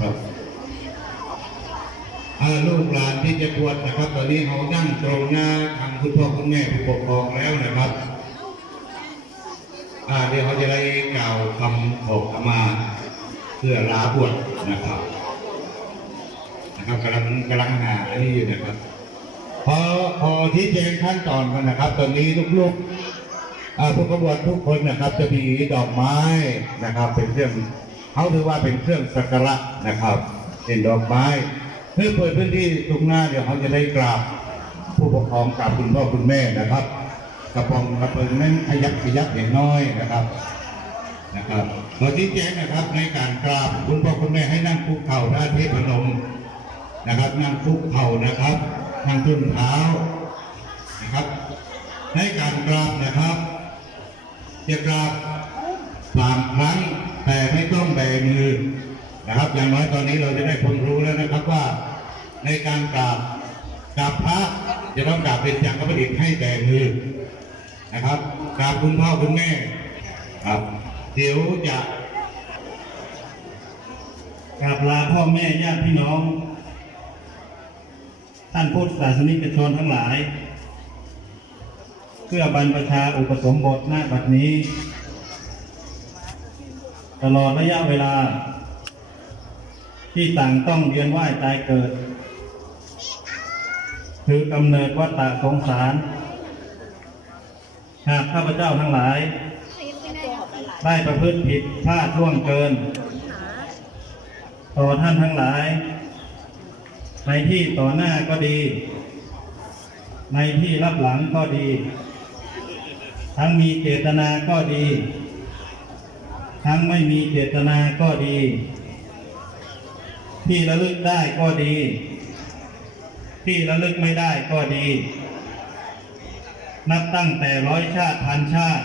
ครับลูกหลานที่จะบวชนะครับตอนนี้เขานั่งตรงหน้าทางคุณพ่อคุณแม่ผู้ปกครองแล้วนะครับเดี๋ยวเขาจะได้กล่าวคำขอขมาเพื่อลาบวชนะครับกำลังหาอันนี้อยู่นะครับพอที่แจ้งขั้นตอนกันนะครับ ตอนนี้ลูกๆผู้บวชทุกคนนะครับจะมีดอกไม้นะครับเป็นเครื่องเขาถือว่าเป็นเครื่องสักการะนะครับเป็นดอกไม้เพื่อเปิดพื้นที่ตรงหน้าเดี๋ยวเขาจะได้กราบผู้ปกครองกราบคุณพ่อคุณแม่นะครับกระปองกระเปิงนั้นขยับเล็กน้อยนะครับขอชี้แจงนะครับในการกราบคุณพ่อคุณแม่ให้นั่งคุกเข่าท่าเทพนมนะครับนั่งคุกเข่านะครับนั่งต้นเท้านะครับในการกราบนะครับจะกราบ3 ครั้งแต่ไม่ต้องแบมือนะครับอย่างน้อยตอนนี้เราจะได้ความรู้แล้วนะครับว่าในการกราบพระจะต้องกราบเป็นอย่างกประดิษฐ์ให้แบมือนะครับกราบคุณพ่อคุณแม่ครับเดี๋ยวจะกราบลาพ่อแม่ญาติพี่น้องท่านพุทธศาสนิกชนทั้งหลายเพื่อบรรพชาอุปสมบทณบัดนี้ตลอดระยะเวลาที่ต่างต้องเวียนว่ายตายเกิดคือกำเนิดวัฏสงสารหากข้าพเจ้าทั้งหลายได้ประพฤติผิดพลาดล่วงเกินต่อท่านทั้งหลายในที่ต่อหน้าก็ดีในที่รับหลังก็ดีทั้งมีเจตนาก็ดีทั้งไม่มีเจตนาก็ดีที่ระลึกได้ก็ดีที่ระลึกไม่ได้ก็ดีนับตั้งแต่100 ชาติพันชาติ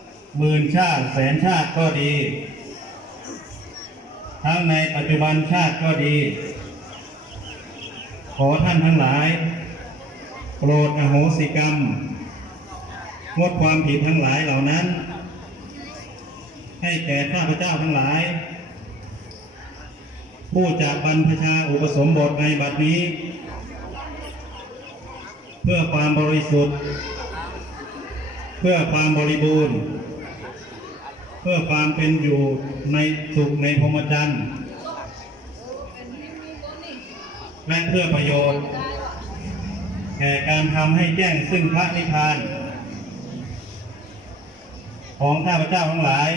10,000 ชาติแสนชาติก็ดีทั้งในปัจจุบันชาติก็ดีขอท่านทั้งหลายโปรดอโหสิกรรมงดความผิดทั้งหลายเหล่านั้นให้แก่ข้าพเจ้าทั้งหลายผู้จะบรรพชาอุปสมบทในบัดนี้เพื่อความบริสุทธิ์เพื่อความบริบูรณ์เพื่อความเป็นอยู่ในสุขในพรหมจรรย์และเพื่อประโยชน์แก่การทำให้แจ้งซึ่งพระนิพพานของข้าพเจ้าทั้งหลาย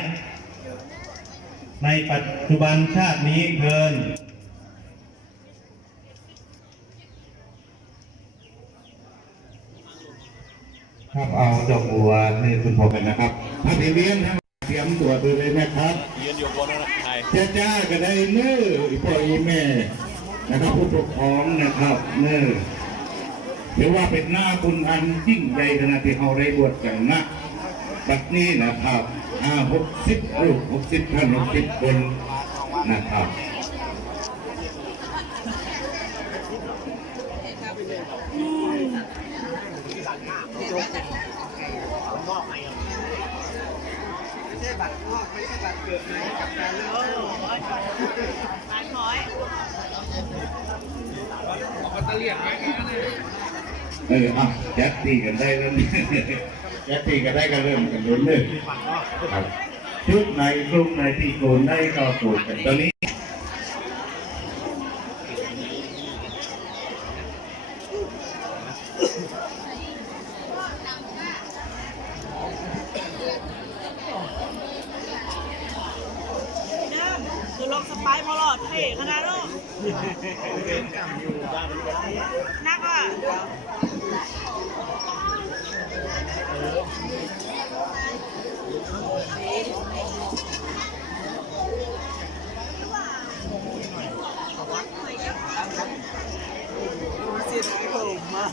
ในปัจจุบันชาตินี้เทินครับเอาดอกบัวให้คุณพ่อกันนะครับถ้าเลี้ยงทั้งเตรียมตัวดูเลยนะครับยืนอยู่บนนั้นจ้าก็ได้เนื้อพ่อแม่นะครับผู้ปกครองนะครับเนื้อถือว่าเป็นหน้าบุญอันยิ่งใหญ่ขนาดที่เขาได้บวชกันนะบัดนี้นะครับ60 ลูก60 ท่าน60 คนนะครับไม่ใช่บัตรงอกไม่ใช่บัตรเกิดในกับการเลือกบัตรน้อยเขาจะเรียกไหมแจ๊ตีกันได้แล้วแจ๊ตีกันได้กันเริ่มกันลุ้นเลยครับทุกในรูปในที่โกนได้ก็โกนกันตอนนี้คือลงสไปร์พอหลอดเท่ขนาดนั้นนักอ่ะสิทธิ์ผมมา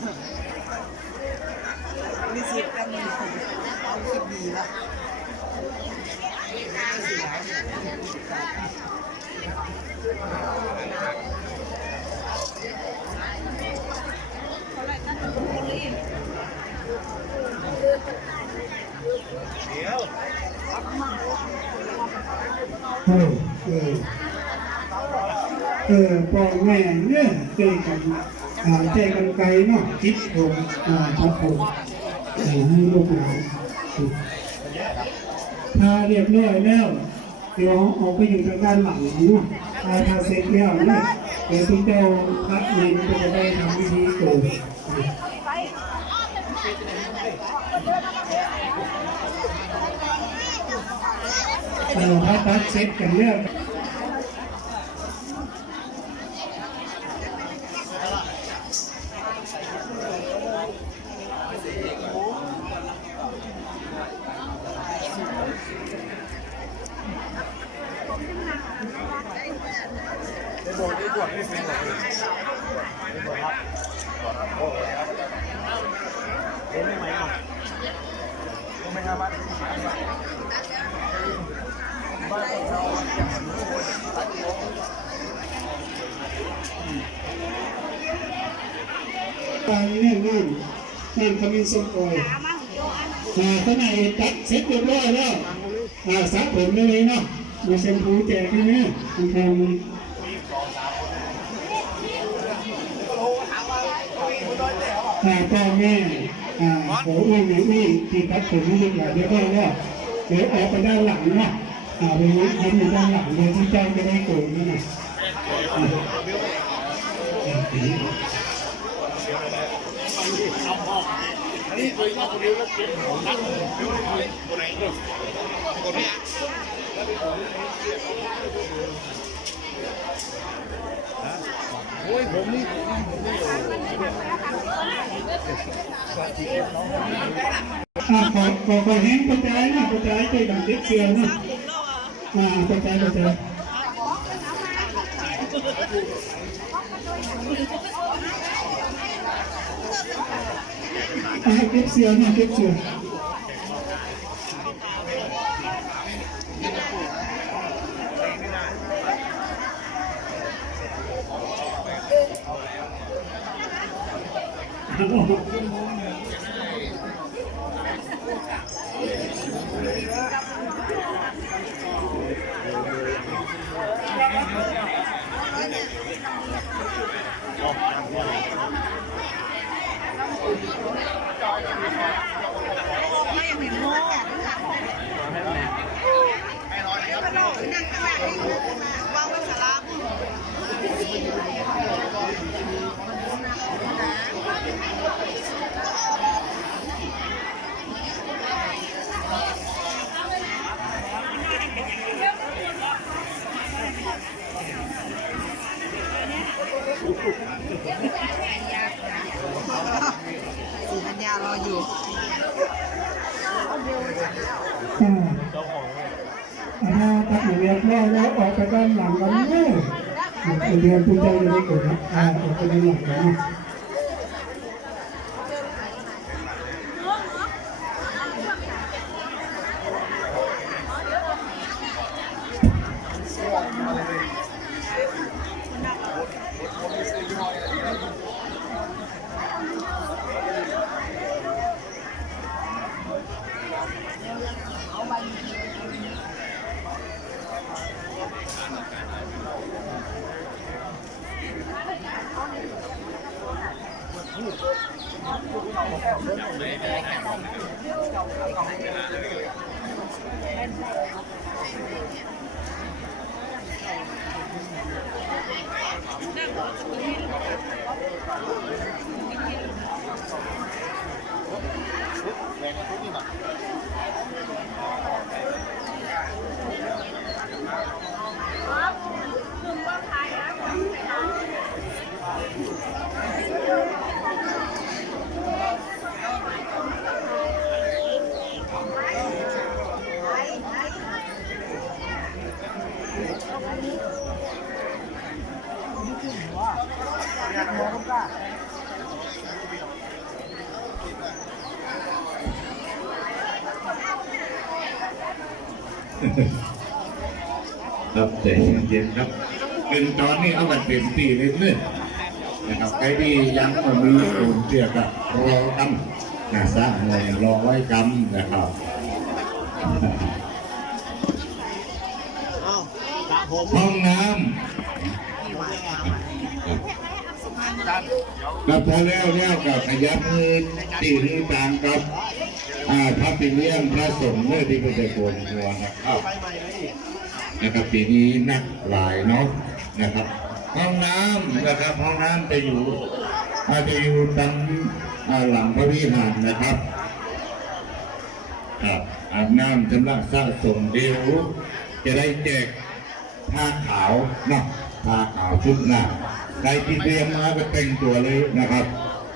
มีสิทธิ์กันเอาสิทธิ์ดีละเดี๋ยว พ่อแม่เนี่ยเจอกันใจกันไกลเนาะคิดผมครับผมให้ลูกหลานถ้าเรียบร้อยแล้วเดี๋ยวออกไปอยู่ทางด้านหลังเนาะถ้าเสร็จแล้วเนี่ยเดี๋ยวคุณเจ้าพระเองก็จะได้ทำพิธีเกิดพระพัดเสร็จกันแล้ว ตอนนี้นั่นขมิ้นส้มโอยข้างในตัดเสร็จเรียบร้อยแล้วสระผมได้เลยเนาะมาเซ็นผูแจกที่นี่ทำพ่อแม่โอ้ยนี่ที่ตัดผมนี่ดีกว่าเดี๋ยวก็ว่าเดี๋ยวออกไปด้านหลังเนาะไปทำอยู่ด้านหลังเดี๋ยวที่เจ้าจะได้โกรธนี่นะขอแห้งกระจายนะกระจายใจดังเด็กเสียนะกระจายเก็บเสียนะเก็บเสียสัญญารออยู่ตัดเรียบร้อยแล้วออกไปด้านหลังกันเลยเรียนผู้ใจจะได้เกิดนะออกไปด้านหลังกันนะครับใจเย็นๆครับเป็นตอนนี้เอากันเต็มที่เลยเพื่อนนะครับใครที่ยังไม่มีโอนเสียกับรอกันนะสร้างอะไรรอไว้กันนะครับห้องน้ำ กับพอแล้วกับขยับมือตีมือตามกับพระปิเลี้ยงพระสงฆ์เมื่อที่เป็นโกนหัวนะครับปีนี้นักหลายเนาะนะครับห้องน้ำนะครับห้องน้ำจะอยู่ตั้งหลังพระวิหารนะครับครับอาบน้ำชำระสะสมเดียวจะได้แจกผ้าขาวเนาะผ้าขาวชุดหน้าใครที่เตรียมมาก็แต่งตัวเลยนะครับ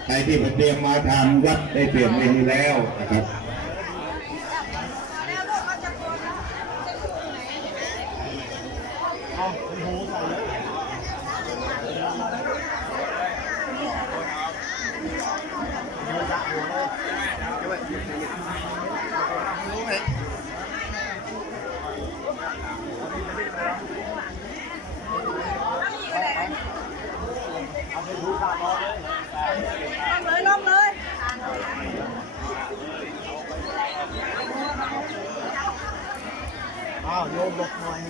ใครที่เตรียมมาทำวัดได้เตรียมไว้แล้วนะครับลงเลยอ้าวโยมหลบหน่อย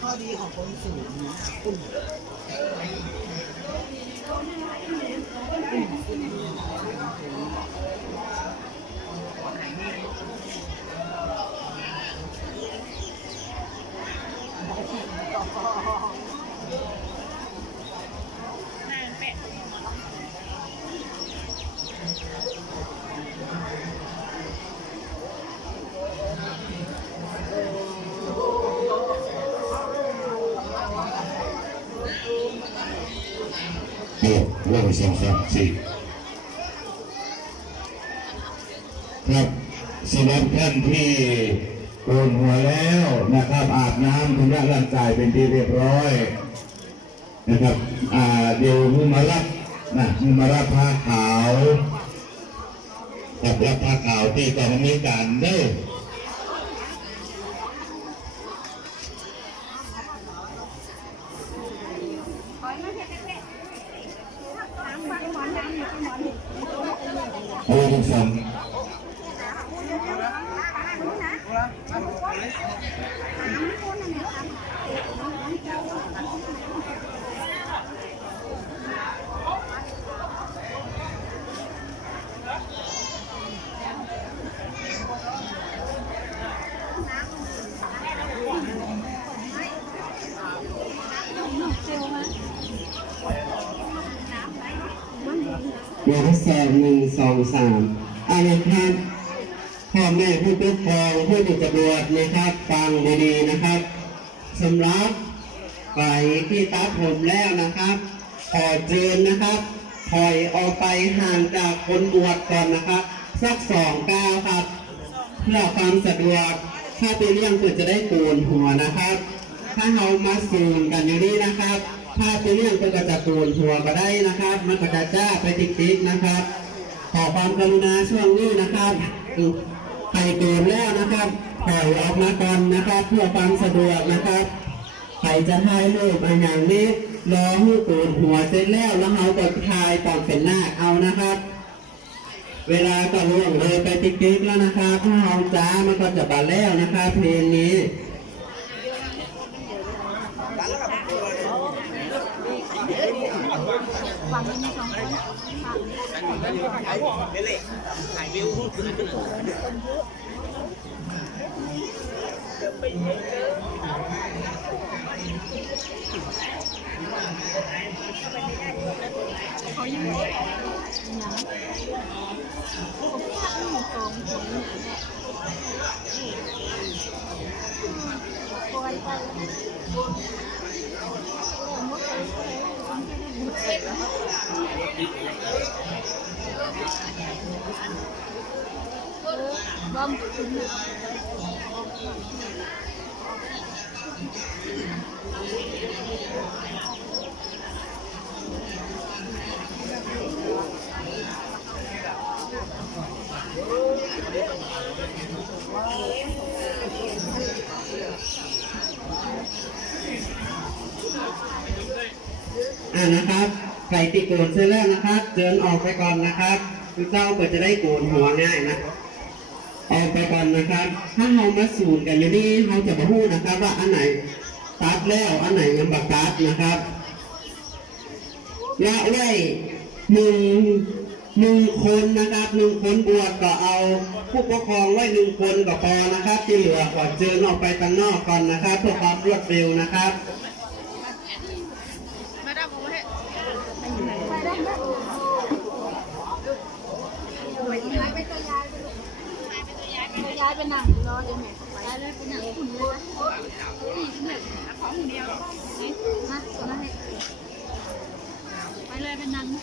ข้อดีของคนสูงนะคุณ 1 2 3 4ครับสำหรับท่านที่โกนหัวแล้วนะครับอาบน้ำทำร่างกายเป็นที่เรียบร้อยนะครับเดี๋ยวมือมารับผ้าขาวกับรับผ้าขาวที่ต้องมีการเด้อเอาทุกฝั่ง วทดสอบ1 2 3เอาละครับพ่อแม่ผู้ปกครองผู้ที่จะบวชนะครับฟังดีๆนะครับสำหรับใครที่ตัดผมแล้วนะครับขอเชิญนะครับถอยออกไปห่างจากคนบวชก่อนนะครับสัก2 ก้าวครับเพื่อความสะดวกถ้าเป็นเรื่องเพื่อจะได้โกนหัวนะครับ ถ้าเรามาสูนกันอยู่นี่นะครับ ถ้าเป็นเรื่องเพื่อจะโกนหัวก็ได้นะครับ มันก็จะจ้าไปติ๊กๆนะครับขอความกรุณาช่วงนี้นะครับใครโกนแล้วนะครับถอยออกมาก่อนนะครับ เพื่อความสะดวกนะครับใครจะถ่ายรูปอย่างนี้รอให้โกนหัวเสร็จแล้วเราก็ถ่ายตอนเป็นหน้าเอานะครับ เวลาก็ล่วงเลยไปติ๊กๆแล้วนะครับถ้าเราจ้ามันก็จะบาแล้วนะครับเพลงนี้ ฝั่งนี้มี2 คนฝั่งนี้ถ่ายวิวขึ้นเลย เขายังไม่ได้อย่างผมอยากมี2 คนปล่อยไปบอมนะครับใครที่โกนเสร็จแล้วนะครับเดินออกไปก่อนนะครับคือเจ้าก็จะได้โกนหัวง่ายนะออกไปก่อนนะครับ ถ้าเรามาสูตรกันอยู่นี่เราจะมาพูดนะครับว่าอันไหนตัดแล้วอันไหนยังบักตัดนะครับละไว้หนึ่งคนนะครับ1 คนบวชก็เอาผู้ปกครองไว้1 คนก็พอนะครับที่เหลือก็เดินออกไปข้างนอกก่อนนะครับ เพื่อความรวดเร็วนะครับ ย้ายไปนั่งรอเดี๋ยวแม่ย้ายเลยไปนั่งคุณเลยของเดียวนะไปเลยไปนั่งนะ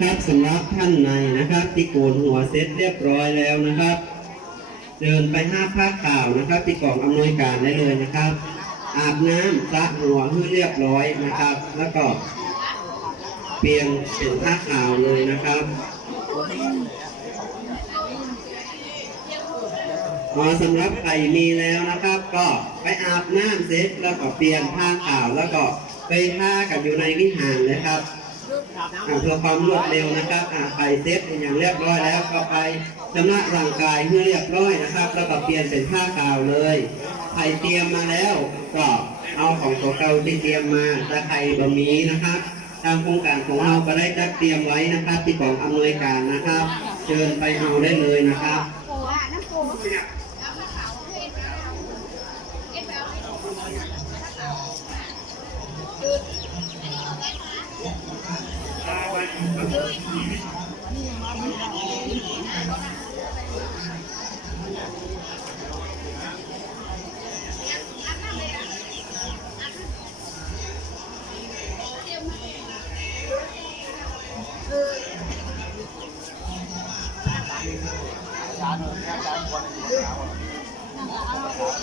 ครับสำหรับท่านในนะครับที่โกนหัวเสร็จเรียบร้อยแล้วนะครับเดินไป5 ผ้าขาวนะครับที่กล่องอำนวยการได้เลยนะครับ อาบน้ำสระหัวให้เรียบร้อยนะครับ แล้วก็เปลี่ยนเป็นผ้าขาวเลยนะครับสำหรับใครมีแล้วนะครับ ก็ไปอาบน้ำเสร็จแล้วก็เปลี่ยนผ้าขาวแล้วก็ไปท่ากันอยู่ในวิหารนะครับเพื่อความรวดเร็วนะครับใครเซ็ตอย่างเรียบร้อยแล้วก็ไปชำระร่างกายให้เรียบร้อยนะครับ แล้วก็เปลี่ยนเป็นผ้าขาวเลยใครเตรียมมาแล้วก็เอาของตัวเก่าที่เตรียมมาถ้าใครบ่มีนะครับทางโครงการของเราก็ได้จัดเตรียมไว้นะครับที่กองอำนวยการนะครับ เชิญไปเอาได้เลยนะครับ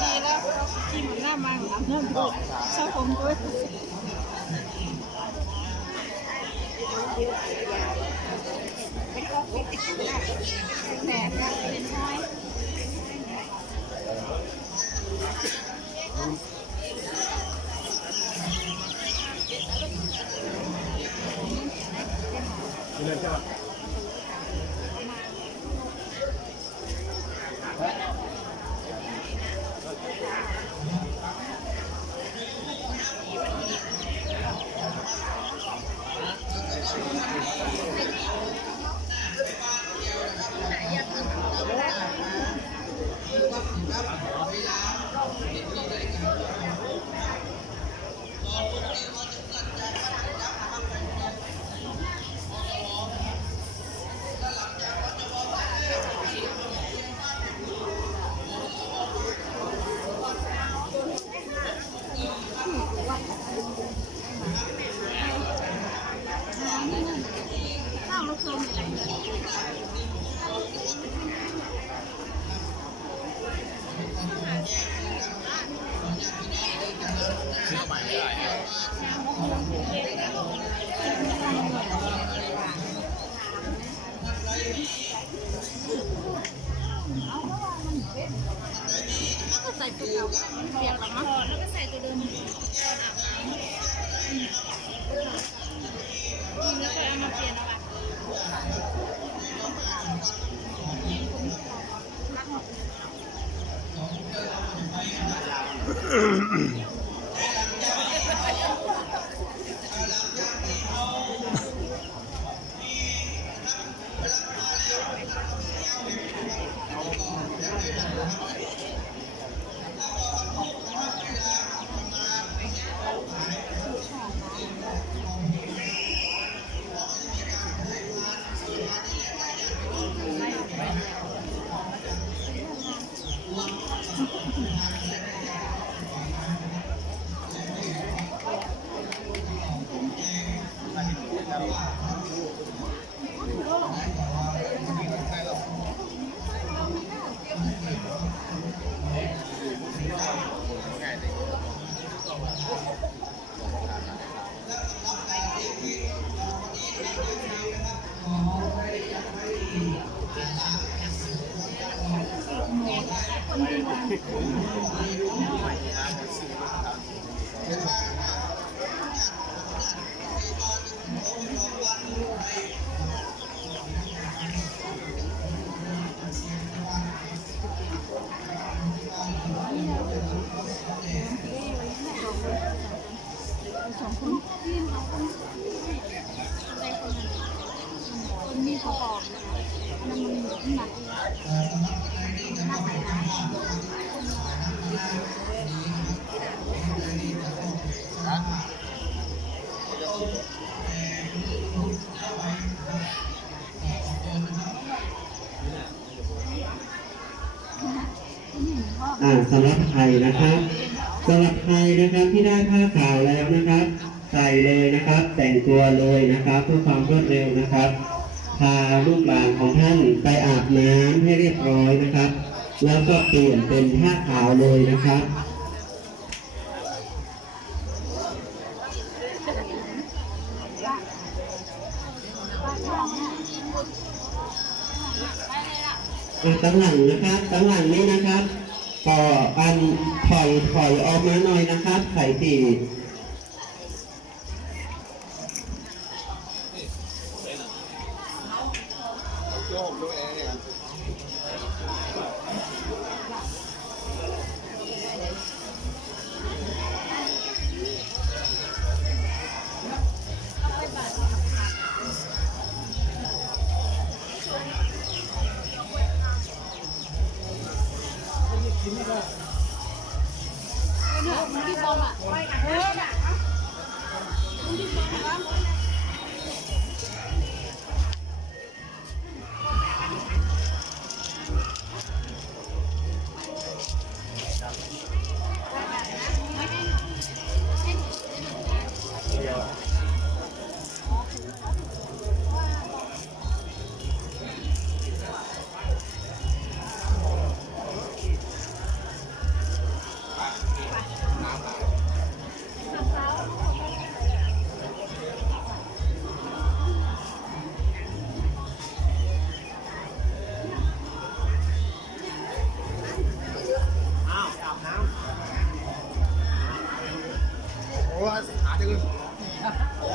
ดีแล้วที่มันหน้ามันอาบน้ำชอบผมด้วยแหนเป็นน้อย ข้าวลูกโซ่มีอะไรก็ใส่ตัวเก่าเปียกแล้วมั้งแล้วก็ใส่ตัวเดิมแล้วก็เอามาเปลี่ยนเอาไป สองคนที่เราคนอะไรคนนั้นคนมีเขาบอกนะคะนั่นมันหนักสำหรับใครนะครับสำหรับใครนะครับที่ได้ผ้าขาวแล้วนะครับ ใส่เลยนะครับ แต่งตัวเลยนะครับเพื่อความรวดเร็วนะครับ พาลูกหลานของท่านไปอาบน้ำให้เรียบร้อยนะครับ แล้วก็เปลี่ยนเป็นผ้าขาวเลยนะครับตั้งหลังนะครับตั้งหลังนี้นะครับก็อันถอยออกมาหน่อยนะครับไข่ปีที่บอลอ่ะเฮ้ยที่บอลอ่ะ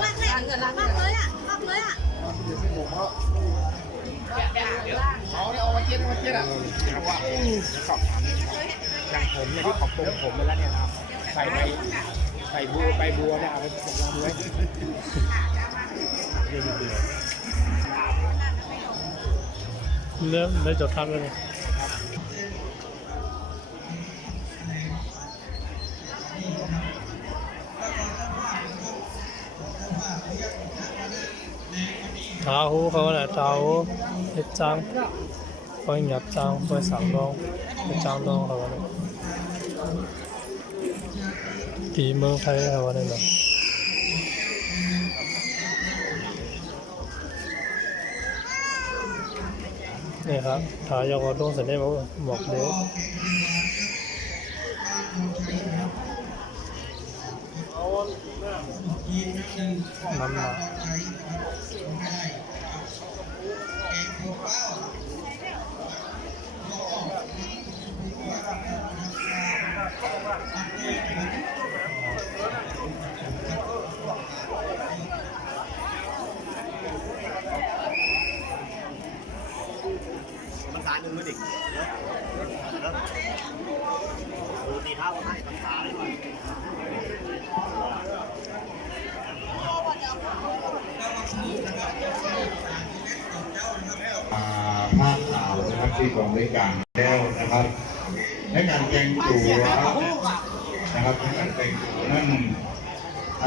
มากเลยอ่ะมากเลยอ่ะ อย่างผมเนี่ยที่ขอบตรงผมไปแล้วเนี่ยครับใส่บัวเนี่ยเอาไปวางไว้เริ่มได้จดทันแล้วเนี่ยtao húเขาแหละtao hú hết trang coi nhập trang coi sẵn luôn hết trang luôn เขาเนี่ยตีเมืองไทยเขาเนี่ยนะนี่ครับถ่ายยาวต้องเสร็จได้บอกเดี๋ยวน้ำมาภาพข่าวนะครับที่กองบริการแล้วนะครับในการแต่งตัวนะครับในการแต่งตัวนั้น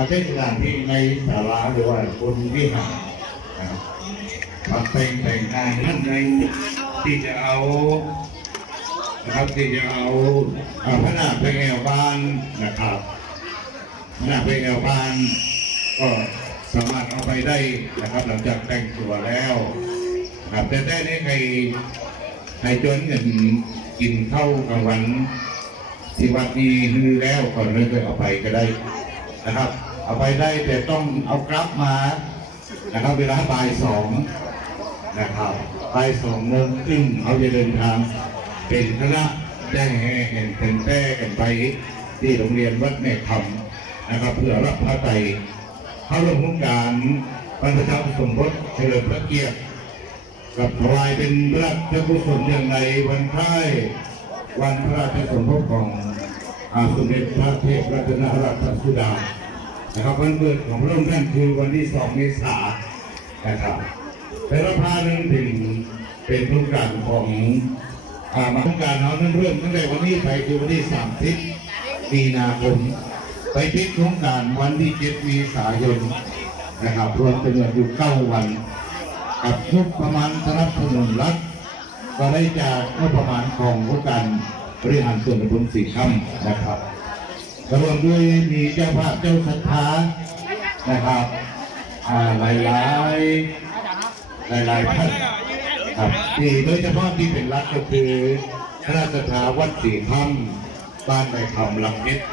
เช่นอย่างที่ในศาลาหรือว่าบนวิหารนะครับมาแต่งงานท่านในที่จะเอานะครับที่จะเอาพระนาคไปแอวบ้านนะครับพระนาคไปแอวบ้านก็สามารถเอาไปได้นะครับหลังจากแต่งตัวแล้วครับแต่ได้ในใครจนเงินกินข้าวกลางวันที่วัดนี้ฮือแล้วก่อนเลยเอาไปก็ได้นะครับเอาไปได้แต่ต้องเอากลับมานะครับเวลาบ่ายสองนะครับบ่าย2 โมงครึ่งเขาจะเดินทางเป็นคณะได้แห่เห็นเป็นแต้กันไปที่โรงเรียนวัดแม่คำนะครับเพื่อรับพระไตรเข้าร่วมโครงการบรรพชาสมรสเฉลิมพระเกียรติกับถวายเป็นพระราชกุศลอย่างในวันคล้ายวันพระราชสมภพของสมเด็จพระเทพรัตนราชสุดานะครับวันเกิดของพระองค์ท่านคือวันที่2 เมษายนนะครับแต่ละพานั้นเป็นโครงการของมาโครงการเขานั้นเริ่มตั้งแต่วันนี้ไปคือวันที่30 มีนาคมไปปิดโครงการวันที่7 เมษายนนะครับรวมจำนวนอยู่9 วันกับงบประมาณสนับสนุนรัฐก็ได้จากงบประมาณของโครงการบริหารส่วนตำบลสีคำนะครับรวมด้วยมีเจ้าภาพเจ้าศรัทธานะครับหลายท่านครับที่โดยเฉพาะที่เป็นรัฐก็คือคณะศรัทธาวัดสีคำบ้านใบคำลำเพชร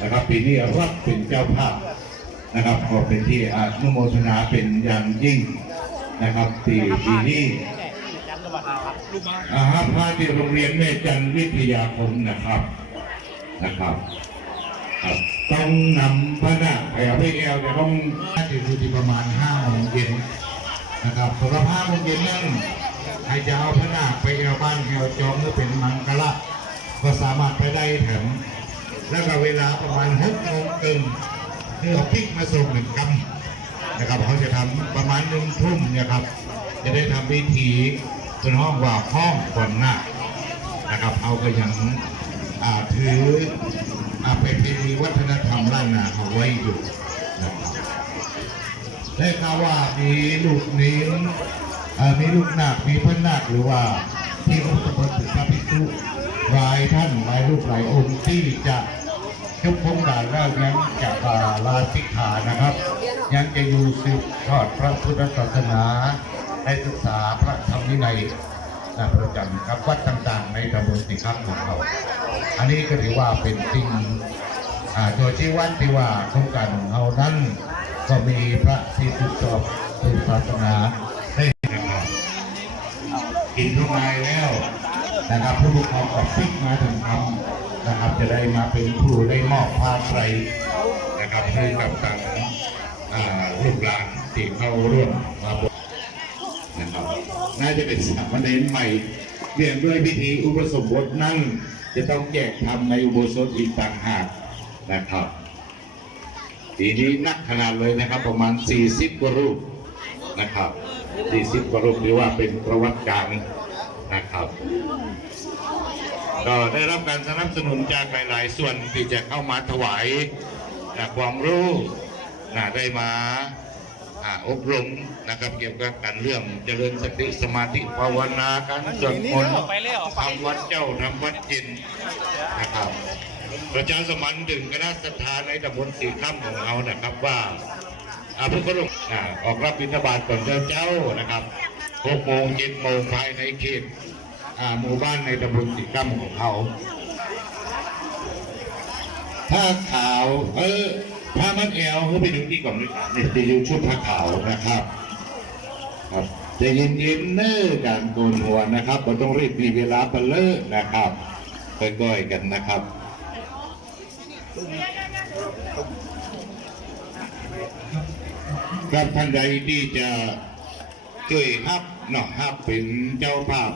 นะครับปีนี้รัฐเป็นเจ้าภาพนะครับขอเป็นที่อนุโมทนาเป็นอย่างยิ่งนะครับปีนี้พาที่โรงเรียนแม่จันทร์วิทยาคมนะครับต้องนำพระนาคไปเอาไปแอวจะต้องถึงที่ประมาณ5 โมงเย็นนะครับสำหรับ5 โมงเย็นนั้นใครจะเอาพระนาคไปแอวบ้านแอวจอมหรือเป็นมังกรก็สามารถไปได้แถมแล้วก็เวลาประมาณ6 โมงครึ่งคือเอาพริกมาส่ง1 กำนะครับเขาจะทำประมาณ1 ทุ่มนะครับจะได้ทำพิธีเป็นห้องว่าห้องก่อนหน้านะครับเอาก็ยังถือเป็นพิธีวัฒนธรรมล้านนาเอาไว้อยู่นะครับได้ข่าวว่ามีลูกนิ้วมีลูกนาคมีพระนาคหรือว่าที่องค์สมเด็จพระภิกษุหลายท่านหลายรูปหลายองค์ที่จะยกโครงการแล้วยังจะลาสิกขานะครับยังจะอยู่สืบทอดพระพุทธศาสนาได้ศึกษาพระธรรมวินัยประจำกับวัดต่างๆในตำบลสีคำของเราอันนี้ก็ถือว่าเป็นสิ่งโดยที่วันที่ว่าโครงการของเรานั้นก็มีพระที่สืบทอดศาสนาได้นะครับกินทุกนายแล้วนะครับผู้ปกครองก็ฟิกมาถึงทำนะครับจะได้มาเป็นผู้ได้มอบผ้าไตรนะ นะครับให้กับทางลูกหลานที่เข้าร่วมมาบวชนะครับน่าจะเป็นสามเณรใหม่เรียนด้วยพิธีอุปสมบทนั่งจะต้องแยกทำในอุโบสถอีกต่างหากนะครับปีนี้นักขนาดเลยนะครับประมาณ40กว่ารูปนะครับ40กว่ารูปหรือว่าเป็นประวัติการนะครับก็ได้รับการสนับสนุนจากหลายๆส่วนที่จะเข้ามาถวายความรู้ได้มาอบรมนะครับเกี่ยวกับการเรื่องเจริญสติสมาธิภาวนาการสวดมนต์ทำวัดเจ้าทำวัดจินนะครับประชาสัมพันธ์ถึงคณะศรัทธาในตำบลสีข้ามของเรานะครับว่าพวกเขาออกรับบิณฑบาตก่อนเจ้านะครับ6 โมง 7 โมงภายในเขตหมู่บ้านในตำบลสีข้ามของเขาผ้าขาวผ้ามันแอวเขาไปดูที่ก่อนนี่จะอยู่ชุดผ้าขาวนะครับครับจะเย็นๆเน้อการโกนหัวนะครับเราต้องรีบมีเวลาไปเลิกนะครับก้อยๆกันนะครับครับท่านใดที่จะช่วยฮับฮับเป็นเจ้าภาพ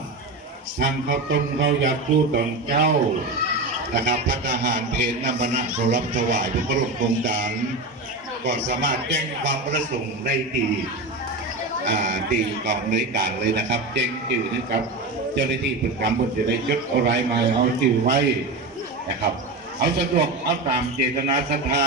ทางเขาต้มเขาอยากสู้ตอนเจ้านะครับพัฒหารเพนนำบรรณะสรับถวายทุกร่วมโครงการก็สามารถแจ้งความประสงค์ได้ตีกองบริการเลยนะครับแจ้งชื่อให้กับเจ้าหน้าที่ประจำบนจะได้จดเอารายมาเอาชื่อไว้นะครับเอาสะดวกเอาตามเจตนาศรัทธา